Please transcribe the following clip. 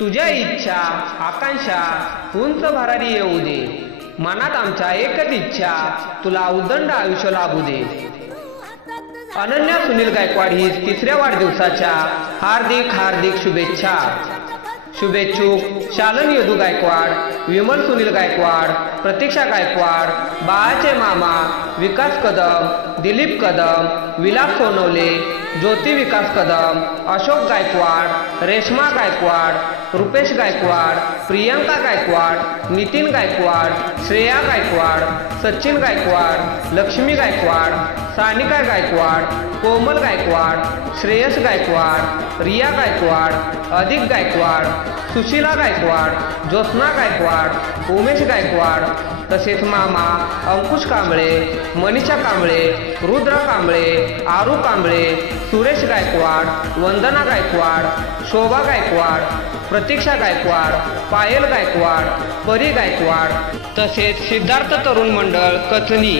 तुझ्या इच्छा आकांक्षा उंच भरारी येऊ दे, मनात आमच्या एकच इच्छा तुला उदंड आयुष्य लाभू दे। अनन्या सुनील गायकवाड ही तिसऱ्या वाढदिवसाच्या हार्दिक हार्दिक शुभेच्छा। शुभेच्छुक शालन यदू गायकवाड, विमल सुनील गायकवाड, प्रतीक्षा गायकवाड, बाळाचे मामा विकास कदम, दिलीप कदम, विलास सोनवले, ज्योती विकास कदम, अशोक गायकवाड, रेश्मा गायकवाड, रुपेश गायकवाड, प्रियंका गायकवाड, नितीन गायकवाड, श्रेया गायकवाड, सचिन गायकवाड, लक्ष्मी गायकवाड, सानिका गायकवाड, कोमल गायकवाड, श्रेयस गायकवाड, रिया गायकवाड, अधिक गायकवाड, सुशीला गायकवाड, ज्योत्स्ना गायकवाड, उमेश गायकवाड, तसेच मामा अंकुश कांबळे, मनीषा कांबळे, रुद्र कांबळे, आरू कांबळे, सुरेश गायकवाड, वंदना गायकवाड, शोभा गायकवाड, प्रतीक्षा गायकवाड, पायल गायकवाड, परी गायकवाड, तसेच सिद्धार्थ तरुण मंडळ कथनी।